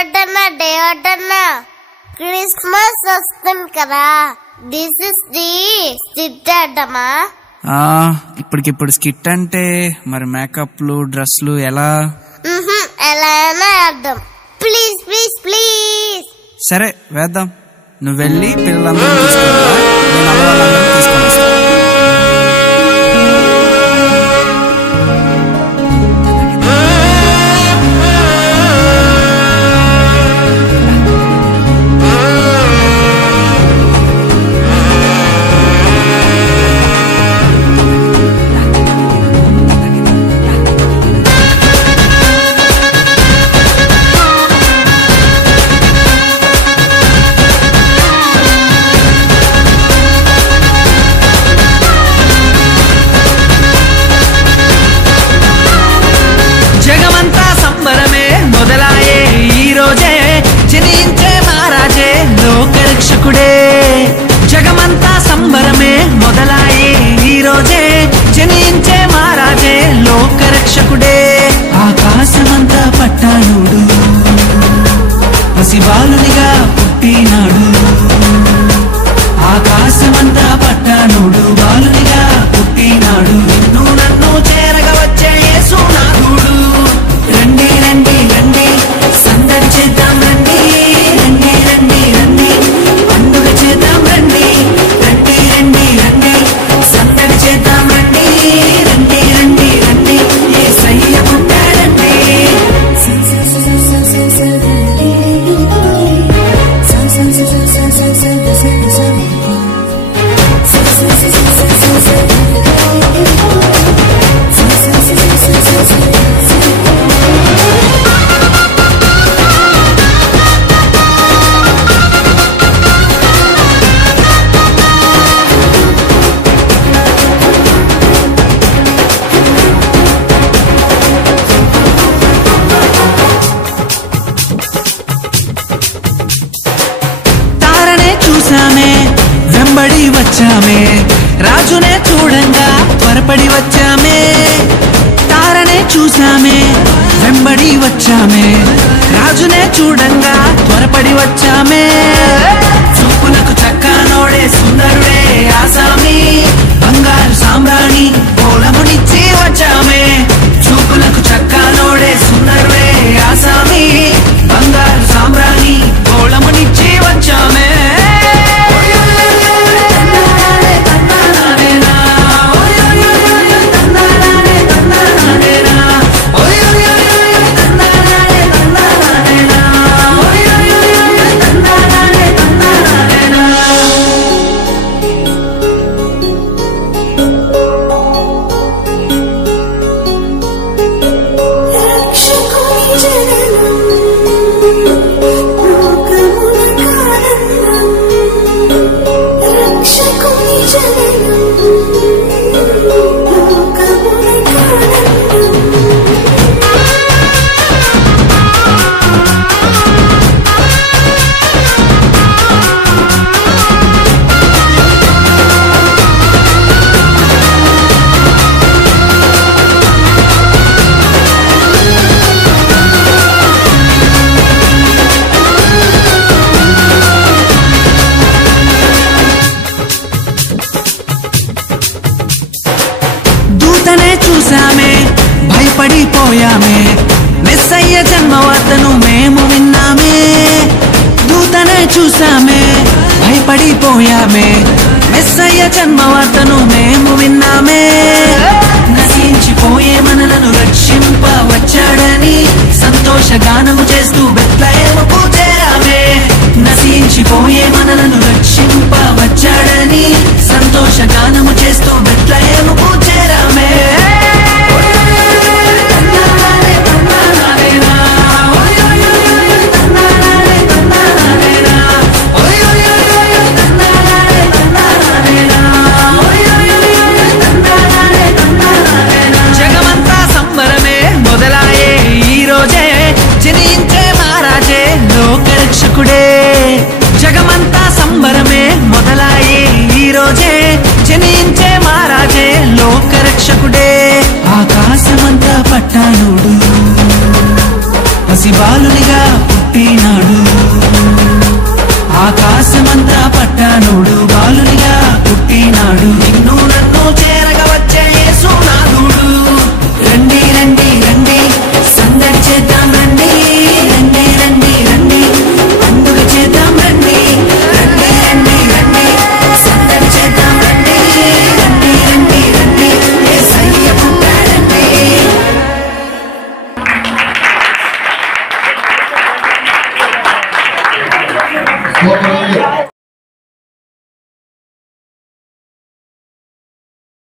దేవటన్నా Christmas వస్తుంది కదా, this is the skit అడ్డమా? ఇప్పటికిప్పుడు స్కిట్ అంటే మరి మేకప్లు డ్రెస్లు ఎలా? ఎలా అయినా అర్థం. Please please please. సరే వేద్దాం. నువ్వు వెళ్ళి పిల్లలందరూ తీసుకురా. జగమంతా సంబరమే మొదలాయే ఈ రోజే, జనించే మహారాజే లోకరక్షకుడే. ఆకాశమంతా పట్టానుడు పసిబాలునిగా పుట్టినాడు. ఆకాశమంతా పట్టానుడు బాలునిగా పుట్టినాడు. నువ్వు నన్ను చేరగా వచ్చే యేసునాథుడు. రండి రండి రండి సందడి చేద్దాం రండి. రండి రండి రండి పండుగ చేద్దాం రండి. రండి రండి రండి సందడి చేద్దాం రండి. రండి రండి రండి యేసయ్య పుట్టాడండి. వెంబడి వచ్చామే రాజునే చూడంగా త్వరపడి వచ్చామే. తారనే చూసామే వెంబడి వచ్చామే రాజునే చూడంగా త్వరపడి వచ్చామే. చూపులకు చక్కనోడే సుందరుడే ఆసామి, బంగారు సామ్రాణి పోలమునిచ్చి వచ్చామే. చూపులకు చక్కనోడే సుందరుడే ఆసామి, బంగారు సామ్రాణి పోలమునిచ్చి వచ్చామే. చూసామే భయపడిపోయామే, మెస్సయ్య జన్మవార్తను మేము విన్నామే. దూతనే చూసామే భయపడిపోయామే, మెస్సయ్య జన్మవార్తను మేము విన్నామే. నశించిపోయే మనలను రక్షింప వచ్చాడని సంతోషగానము చేస్తూ బెత్లెహేముకు చేరామే. నశించిపోయే మనలను రక్షింప వచ్చాడని సంతోషగానము చేస్తూ బెత్లెహేముకు చేరామే. జగమంతా సంబరమే మొదలాయే ఈ రోజే, జనించే మహారాజే లోకరక్షకుడే. జగమంతా సంబరమే మొదలాయే ఈ రోజే, జనించే మహారాజే లోకరక్షకుడే. ఆకాశమంతా పట్టానుడు పసిబాలునిగా పుట్టినాడు ఆకాశమంతా పట్టానోడు